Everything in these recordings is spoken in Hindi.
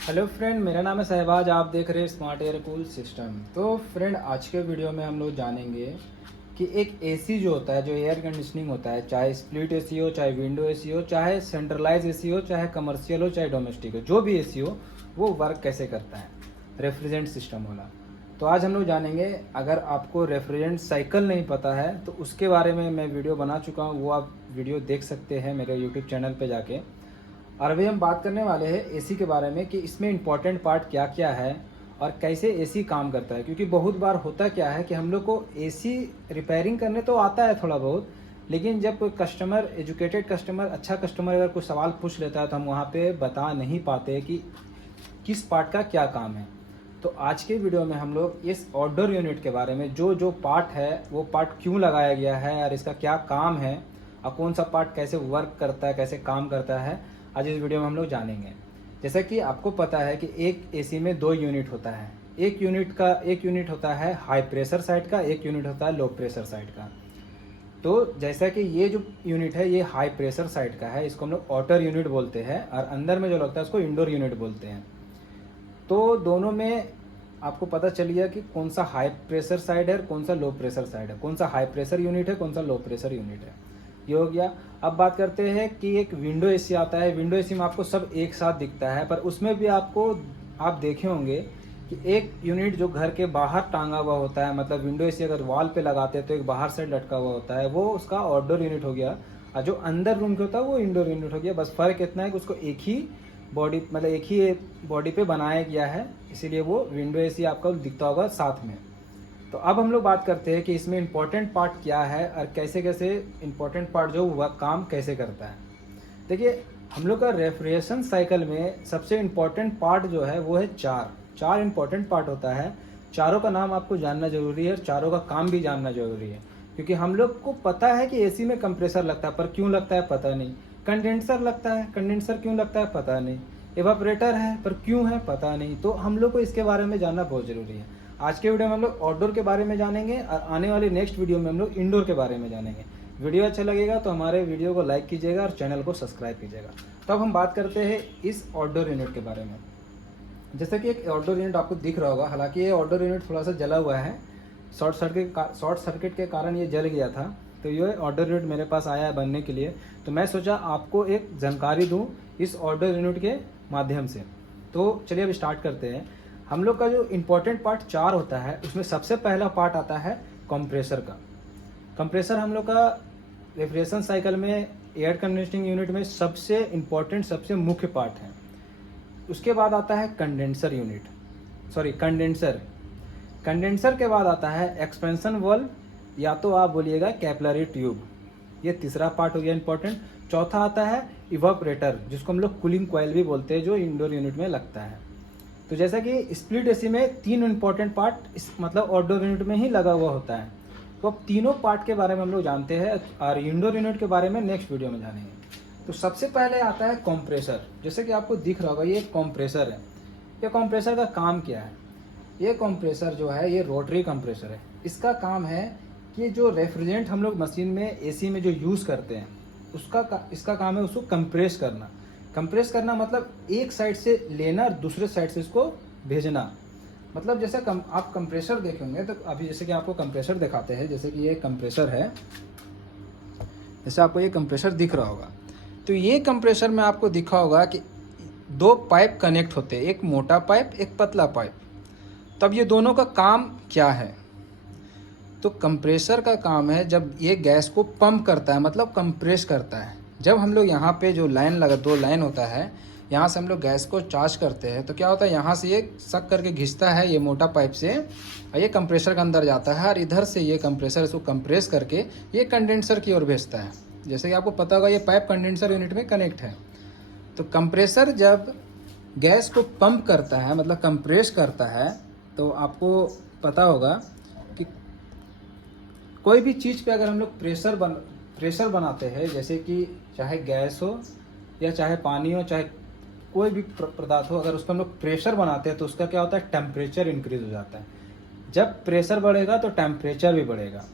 हेलो फ्रेंड, मेरा नाम है सहबाज। आप देख रहे हैं स्मार्ट एयर कूल सिस्टम। तो फ्रेंड, आज के वीडियो में हम लोग जानेंगे कि एक एसी जो होता है, जो एयर कंडीशनिंग होता है, चाहे स्प्लिट एसी हो, चाहे विंडो एसी हो, चाहे सेंट्रलाइज एसी हो, चाहे कमर्शियल हो, चाहे डोमेस्टिक हो, जो भी एसी हो, वो वर्क कैसे करता है रेफ्रिजरेंट सिस्टम वाला। तो आज हम लोग जानेंगे। अगर आपको रेफ्रिजरेंट साइकिल नहीं पता है तो उसके बारे में मैं वीडियो बना चुका हूँ, वो आप वीडियो देख सकते हैं मेरे यूट्यूब चैनल पे जाके। और अभी हम बात करने वाले हैं एसी के बारे में कि इसमें इम्पॉर्टेंट पार्ट क्या क्या है और कैसे एसी काम करता है। क्योंकि बहुत बार होता क्या है कि हम लोग को एसी रिपेयरिंग करने तो आता है थोड़ा बहुत, लेकिन जब कोई कस्टमर, एजुकेटेड कस्टमर, अच्छा कस्टमर अगर कोई सवाल पूछ लेता है तो हम वहाँ पे बता नहीं पाते कि किस पार्ट का क्या काम है। तो आज के वीडियो में हम लोग इस आउटडोर यूनिट के बारे में, जो जो पार्ट है वो पार्ट क्यों लगाया गया है और इसका क्या काम है और कौन सा पार्ट कैसे वर्क करता है, कैसे काम करता है, आज इस वीडियो में हम लोग जानेंगे। जैसा कि आपको पता है कि एक एसी में दो यूनिट होता है। एक यूनिट होता है हाई प्रेशर साइड का, एक यूनिट होता है लो प्रेशर साइड का। तो जैसा कि ये जो यूनिट है ये हाई प्रेशर साइड का है, इसको हम लोग आउटर यूनिट बोलते हैं, और अंदर में जो लगता है उसको इंडोर यूनिट बोलते हैं। तो दोनों में आपको पता चल गया कि कौन सा हाई प्रेशर साइड है और कौन सा लो प्रेशर साइड है, कौन सा हाई प्रेशर यूनिट है, कौन सा लो प्रेशर यूनिट है। ये हो गया। अब बात करते हैं कि एक विंडो एसी आता है। विंडो एसी में आपको सब एक साथ दिखता है, पर उसमें भी आप देखे होंगे कि एक यूनिट जो घर के बाहर टांगा हुआ होता है, मतलब विंडो एसी अगर वॉल पे लगाते हैं तो एक बाहर से लटका हुआ होता है, वो उसका आउटडोर यूनिट हो गया। और जो अंदर रूम के होता है वो इंडोर यूनिट हो गया। बस फर्क इतना है कि उसको एक ही बॉडी, मतलब एक ही बॉडी पे बनाया गया है, इसीलिए वो विंडो एसी आपको दिखता होगा साथ में। तो अब हम लोग बात करते हैं कि इसमें इम्पोर्टेंट पार्ट क्या है और कैसे कैसे इम्पोर्टेंट पार्ट जो वह काम कैसे करता है। देखिए, हम लोग का रेफ्रिजरेशन साइकिल में सबसे इम्पोर्टेंट पार्ट जो है वो है चार इम्पोर्टेंट पार्ट होता है। चारों का नाम आपको जानना जरूरी है और चारों का काम भी जानना जरूरी है। क्योंकि हम लोग को पता है कि एसी में कंप्रेसर लगता है, पर क्यों लगता है पता नहीं। कंडेंसर लगता है, कंडेंसर क्यों लगता है पता नहीं। एवापरेटर है, पर क्यों है पता नहीं। तो हम लोग को इसके बारे में जानना बहुत ज़रूरी है। आज के वीडियो में हम लोग आउटडोर के बारे में जानेंगे और आने वाले नेक्स्ट वीडियो में हम लोग इंडोर के बारे में जानेंगे। वीडियो अच्छा लगेगा तो हमारे वीडियो को लाइक कीजिएगा और चैनल को सब्सक्राइब कीजिएगा। तो अब हम बात करते हैं इस आउटडोर यूनिट के बारे में। जैसे कि एक आउटडोर यूनिट आपको दिख रहा होगा, हालांकि ये आउटडोर यूनिट थोड़ा सा जला हुआ है, शॉर्ट सर्किट के कारण ये जल गया था। तो ये आउटडोर यूनिट मेरे पास आया है बनने के लिए, तो मैं सोचा आपको एक जानकारी दूं इस आउटडोर यूनिट के माध्यम से। तो चलिए अब स्टार्ट करते हैं। हम लोग का जो इम्पोर्टेंट पार्ट चार होता है, उसमें सबसे पहला पार्ट आता है कंप्रेसर का। कंप्रेसर हम लोग का रेफ्रिजरेशन साइकिल में, एयर कंडीशनिंग यूनिट में सबसे इम्पोर्टेंट, सबसे मुख्य पार्ट है। उसके बाद आता है condenser unit, sorry condenser. Condenser के बाद आता है एक्सपेंशन वाल्व, या तो आप बोलिएगा कैपिलरी ट्यूब। ये तीसरा पार्ट हो गया इंपॉर्टेंट। चौथा आता है इवापोरेटर, जिसको हम लोग कूलिंग कॉइल भी बोलते हैं, जो इंडोर यूनिट में लगता है। तो जैसा कि स्प्लिट एसी में तीन इंपॉर्टेंट पार्ट इस मतलब आउटडोर यूनिट में ही लगा हुआ होता है। तो अब तीनों पार्ट के बारे में हम लोग जानते हैं और इंडोर यूनिट के बारे में नेक्स्ट वीडियो में जानेंगे। तो सबसे पहले आता है कंप्रेसर। जैसे कि आपको दिख रहा होगा ये कंप्रेसर है। ये कंप्रेसर का काम क्या है? ये कंप्रेसर जो है ये रोटरी कंप्रेसर है। इसका काम है कि जो रेफ्रिजरेंट हम लोग मशीन में, एसी में जो यूज़ करते हैं, इसका काम है उसको कंप्रेस करना। कंप्रेस करना मतलब एक साइड से लेना और दूसरे साइड से इसको भेजना। मतलब जैसे आप कंप्रेसर देखेंगे तो अभी जैसे कि आपको कंप्रेसर दिखाते हैं, जैसे कि ये कंप्रेसर है, जैसे आपको ये कंप्रेसर दिख रहा होगा। तो ये कंप्रेसर में आपको दिखा होगा कि दो पाइप कनेक्ट होते हैं, एक मोटा पाइप, एक पतला पाइप। तब ये दोनों का काम क्या है? तो कंप्रेसर का काम है जब ये गैस को पंप करता है, मतलब कंप्रेस करता है। जब हम लोग यहाँ पे जो लाइन लगा, दो लाइन होता है, यहाँ से हम लोग गैस को चार्ज करते हैं, तो क्या होता है, यहाँ से ये सक करके घिसता है ये मोटा पाइप से, और ये कंप्रेसर के अंदर जाता है, और इधर से ये कंप्रेसर इसको कंप्रेस करके ये कंडेंसर की ओर भेजता है। जैसे कि आपको पता होगा ये पाइप कंडेंसर यूनिट में कनेक्ट है। तो कंप्रेसर जब गैस को पंप करता है, मतलब कंप्रेस करता है, तो आपको पता होगा कि कोई भी चीज़ पे अगर हम लोग प्रेशर बनाते हैं, जैसे कि चाहे गैस हो या चाहे पानी हो, चाहे कोई भी पदार्थ हो, अगर उसको हम लोग प्रेशर बनाते हैं तो उसका क्या होता है, टेम्परेचर इंक्रीज हो जाता है। जब प्रेशर बढ़ेगा तो टेम्परेचर भी बढ़ेगा।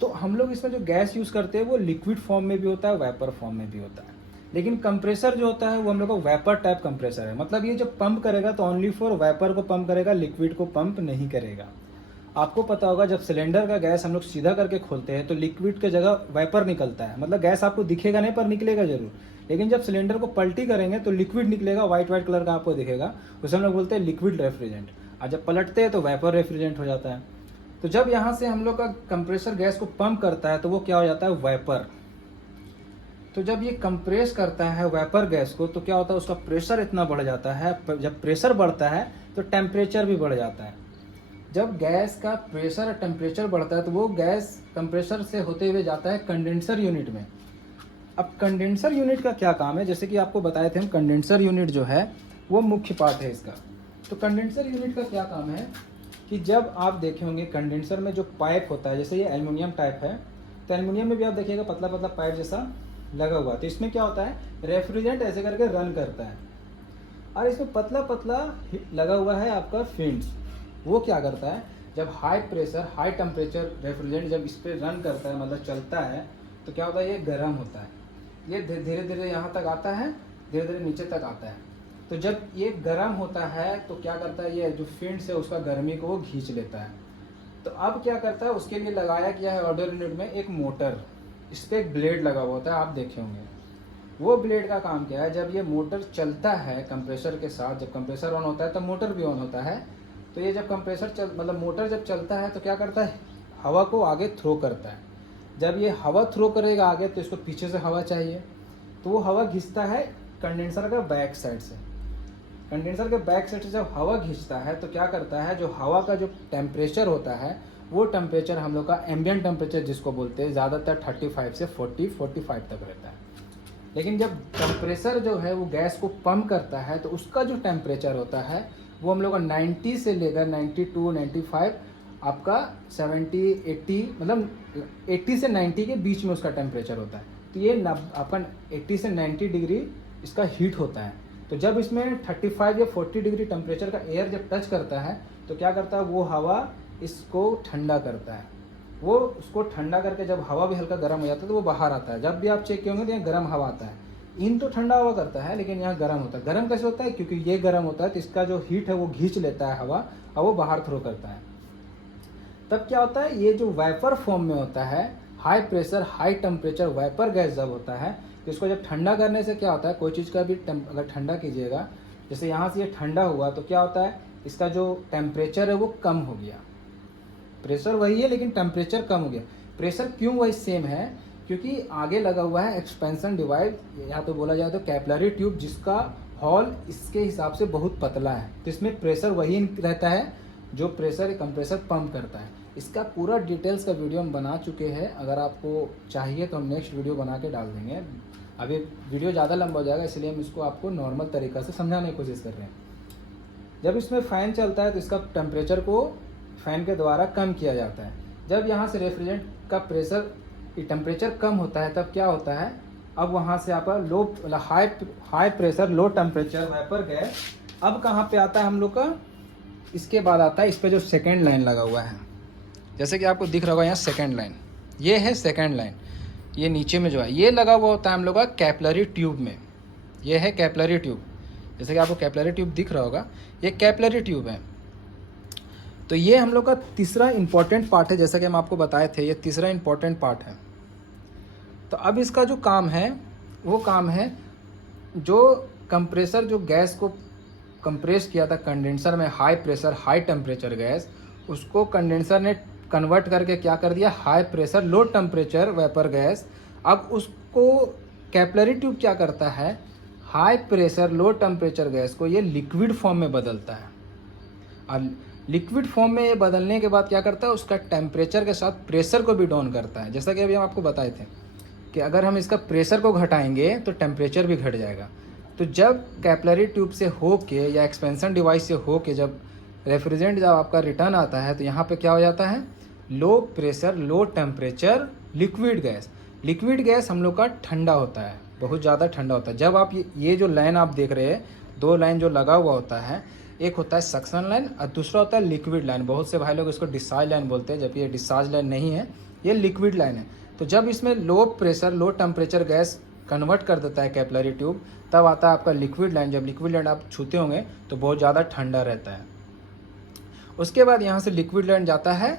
तो हम लोग इसमें जो गैस यूज़ करते हैं वो लिक्विड फॉर्म में भी होता है, वेपर फॉर्म में भी होता है। लेकिन कंप्रेसर जो होता है वो हम लोग का वेपर टाइप कंप्रेसर है। मतलब ये जब पंप करेगा तो ओनली फॉर वेपर को पंप करेगा, लिक्विड को पंप नहीं करेगा। आपको पता होगा जब सिलेंडर का गैस हम लोग सीधा करके खोलते हैं तो लिक्विड की जगह वेपर निकलता है। मतलब गैस आपको दिखेगा नहीं पर निकलेगा जरूर। लेकिन जब सिलेंडर को पलटी करेंगे तो लिक्विड निकलेगा, व्हाइट व्हाइट कलर का आपको दिखेगा, उसे हम लोग बोलते हैं लिक्विड रेफ्रिजरेंट। और जब पलटते हैं तो वेपर रेफ्रिजरेंट हो जाता है। तो जब यहाँ से हम लोग का कंप्रेसर गैस को पंप करता है तो वो क्या हो जाता है, वेपर। तो जब ये कंप्रेस करता है वेपर गैस को तो क्या होता है, उसका प्रेशर इतना बढ़ जाता है। जब प्रेशर बढ़ता है तो टेम्परेचर भी बढ़ जाता है। जब गैस का प्रेशर और टेम्परेचर बढ़ता है तो वो गैस कंप्रेसर से होते हुए जाता है कंडेंसर यूनिट में। अब कंडेंसर यूनिट का क्या काम है, जैसे कि आपको बताए थे हम, कंडेंसर यूनिट जो है वो मुख्य पार्ट है इसका। तो कंडेंसर यूनिट का क्या काम है कि जब आप देखे होंगे कंडेंसर में जो पाइप होता है, जैसे ये एल्युमिनियम टाइप है, तो एल्युमिनियम में भी आप देखिएगा पतला पतला पाइप जैसा लगा हुआ है। तो इसमें क्या होता है, रेफ्रिजरेंट ऐसे करके रन करता है और इसमें पतला पतला लगा हुआ है आपका फिन्स। वो क्या करता है, जब high pressure high temperature refrigerant जब इस पर रन करता है, मतलब चलता है, तो क्या होता है, ये गर्म होता है। ये धीरे धीरे यहाँ तक आता है, धीरे धीरे नीचे तक आता है। तो जब ये गर्म होता है तो क्या करता है, ये जो फिन्स है उसका गर्मी को वो खींच लेता है। तो अब क्या करता है, उसके लिए लगाया गया है ऑर्डर यूनिट में एक मोटर। इस पर एक ब्लेड लगा हुआ होता है, आप देखे होंगे। वो ब्लेड का काम क्या है, जब ये मोटर चलता है कंप्रेसर के साथ, जब कंप्रेसर ऑन होता है तब मोटर भी ऑन होता है। तो ये जब कंप्रेसर मतलब मोटर जब चलता है तो क्या करता है, हवा को आगे थ्रो करता है। जब ये हवा थ्रो करेगा आगे तो इसको पीछे से हवा चाहिए, तो वो हवा घिंचता है कंडेंसर का बैक साइड से। कंडेंसर के बैक साइड से जब हवा खींचता है तो क्या करता है, जो हवा का जो टेम्परेचर होता है वो टेम्परेचर हम लोग का एम्बिएंट टेम्परेचर जिसको बोलते हैं, ज़्यादातर 35 से 45 तक रहता है। लेकिन जब कंप्रेसर जो है वो गैस को पंप करता है तो उसका जो टेम्परेचर होता है वो हम लोग का 90 से लेकर 92, 95, आपका 70, 80, मतलब 80 से 90 के बीच में उसका टेम्परेचर होता है। तो ये आपका 80 से 90 डिग्री इसका हीट होता है। तो जब इसमें 35 या 40 डिग्री टेम्परेचर का एयर जब टच करता है तो क्या करता है, वो हवा इसको ठंडा करता है। वो उसको ठंडा करके जब हवा भी हल्का गर्म हो जाता है तो वो बाहर आता है। जब भी आप चेक किए होंगे तो यहाँ गर्म हवा आता है। इन तो ठंडा हवा करता है लेकिन यहाँ गर्म होता है। गर्म कैसे होता है, क्योंकि ये गर्म होता है तो इसका जो हीट है वो खींच लेता है हवा और वो बाहर थ्रो करता है। तब क्या होता है, ये जो वेपर फॉर्म में होता है, high pressure high temperature vapour gas जब होता है तो इसको जब ठंडा करने से क्या होता है, कोई चीज़ का भी अगर ठंडा कीजिएगा, जैसे यहाँ से ये ठंडा हुआ तो क्या होता है, इसका जो टेम्परेचर है वो कम हो गया। प्रेशर वही है लेकिन टेम्परेचर कम हो गया। प्रेशर क्यों वही सेम है, क्योंकि आगे लगा हुआ है एक्सपेंशन डिवाइस, यहाँ पे बोला जाए तो कैपिलरी ट्यूब, जिसका हॉल इसके हिसाब से बहुत पतला है। तो इसमें प्रेशर वही रहता है जो प्रेशर कंप्रेसर पंप करता है। इसका पूरा डिटेल्स का वीडियो हम बना चुके हैं, अगर आपको चाहिए तो हम नेक्स्ट वीडियो बना के डाल देंगे। अभी वीडियो ज़्यादा लंबा हो जाएगा इसलिए हम इसको आपको नॉर्मल तरीक़ा से समझाने की कोशिश कर रहे हैं। जब इसमें फ़ैन चलता है तो इसका टेम्परेचर को फ़ैन के द्वारा कम किया जाता है। जब यहाँ से रेफ्रिजरेंट का प्रेशर टेम्परेचर कम होता है तब क्या होता है, अब वहाँ से आपका high pressure low temperature vapour gas अब कहाँ पे आता है हम लोग का, इसके बाद आता है इस पर जो सेकेंड लाइन लगा हुआ है, जैसे कि आपको दिख रहा होगा यहाँ सेकेंड लाइन, ये है सेकेंड लाइन। ये नीचे में जो है ये लगा हुआ होता है हम लोग का कैपिलरी ट्यूब में, ये है कैपिलरी ट्यूब। जैसे कि आपको कैपिलरी ट्यूब दिख रहा होगा, ये कैपिलरी ट्यूब है। तो ये हम लोग का तीसरा इंपॉर्टेंट पार्ट है, जैसा कि हम आपको बताए थे, ये तीसरा इंपॉर्टेंट पार्ट है। तो अब इसका जो काम है वो काम है, जो कंप्रेसर जो गैस को कंप्रेस किया था कंडेंसर में, high pressure high temperature gas, उसको कंडेंसर ने कन्वर्ट करके क्या कर दिया, high pressure low temperature vapour gas. अब उसको कैपिलरी ट्यूब क्या करता है, high pressure low temperature gas को ये लिक्विड फॉर्म में बदलता है। और लिक्विड फॉर्म में ये बदलने के बाद क्या करता है, उसका टेम्परेचर के साथ प्रेशर को भी डाउन करता है। जैसा कि अभी हम आपको बताए थे कि अगर हम इसका प्रेशर को घटाएंगे तो टेम्परेचर भी घट जाएगा। तो जब कैपिलरी ट्यूब से हो के या एक्सपेंशन डिवाइस से हो के जब रेफ्रिजरेंट जब आपका रिटर्न आता है तो यहाँ पे क्या हो जाता है, low pressure low temperature liquid gas. Liquid gas हम लोग का ठंडा होता है, बहुत ज़्यादा ठंडा होता है। जब आप ये जो लाइन आप देख रहे हैं, दो लाइन जो लगा हुआ होता है, एक होता है सक्शन लाइन और दूसरा होता है लिक्विड लाइन। बहुत से भाई लोग इसको डिस्चार्ज लाइन बोलते हैं, जबकि ये डिस्चार्ज लाइन नहीं है, ये लिक्विड लाइन है। तो जब इसमें low pressure low temperature gas convert कर देता है कैपिलरी ट्यूब, तब आता है आपका लिक्विड लाइन। जब लिक्विड लाइन आप छूते होंगे तो बहुत ज़्यादा ठंडा रहता है। उसके बाद यहाँ से लिक्विड लाइन जाता है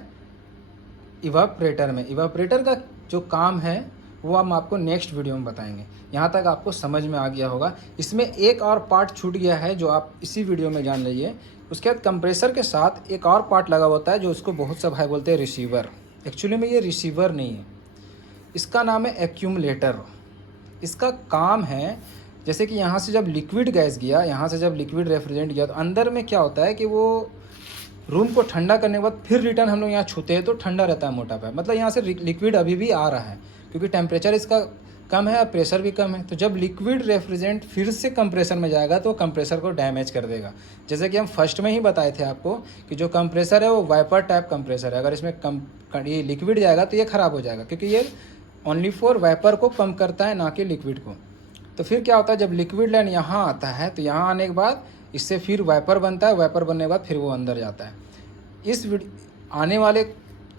इवापरेटर में। इवापरेटर का जो काम है वो हम आपको नेक्स्ट वीडियो में बताएंगे। यहाँ तक आपको समझ में आ गया होगा। इसमें एक और पार्ट छूट गया है जो आप इसी वीडियो में जान लीजिए। उसके बाद कंप्रेसर के साथ एक और पार्ट लगा होता है जो उसको बहुत सब भाई बोलते हैं रिसीवर। एक्चुअली में ये रिसीवर नहीं है, इसका नाम है एक्यूमुलेटर। इसका काम है जैसे कि यहाँ से जब लिक्विड गैस गया, यहाँ से जब लिक्विड रेफ्रिजरेंट गया, तो अंदर में क्या होता है कि वो रूम को ठंडा करने के बाद फिर रिटर्न हम लोग यहाँ छूते हैं तो ठंडा रहता है मोटा पाइप। मतलब यहाँ से लिक्विड अभी भी आ रहा है क्योंकि टेम्परेचर इसका कम है और प्रेशर भी कम है। तो जब लिक्विड रेफ्रिजरेंट फिर से कंप्रेसर में जाएगा तो कंप्रेसर को डैमेज कर देगा। जैसे कि हम फर्स्ट में ही बताए थे आपको कि जो कंप्रेसर है वो वाइपर टाइप कंप्रेसर है। अगर इसमें ये लिक्विड जाएगा तो ये ख़राब हो जाएगा क्योंकि ये ओनली फॉर वाइपर को पंप करता है, ना कि लिक्विड को। तो फिर क्या होता है, जब लिक्विड लाइन यहाँ आता है तो यहाँ आने के बाद इससे फिर वाइपर बनता है। वाइपर बनने के बाद फिर वो अंदर जाता है। आने वाले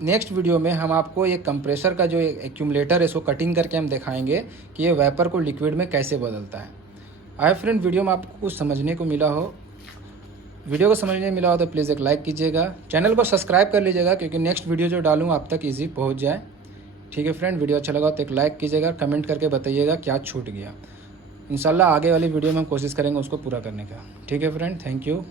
नेक्स्ट वीडियो में हम आपको ये कंप्रेसर का जो एक्यूमुलेटर है इसको कटिंग करके हम दिखाएंगे कि ये वाइपर को लिक्विड में कैसे बदलता है। आए फ्रेंड, वीडियो में आपको कुछ समझने को मिला हो, वीडियो को समझने मिला हो तो प्लीज़ एक लाइक कीजिएगा, चैनल को सब्सक्राइब कर लीजिएगा क्योंकि नेक्स्ट वीडियो जो डालूँ आप तक ईजी पहुँच जाए। ठीक है फ्रेंड, वीडियो अच्छा लगा तो एक लाइक कीजिएगा, कमेंट करके बताइएगा क्या छूट गया। इंशाल्लाह आगे वाली वीडियो में हम कोशिश करेंगे उसको पूरा करने का। ठीक है फ्रेंड, थैंक यू।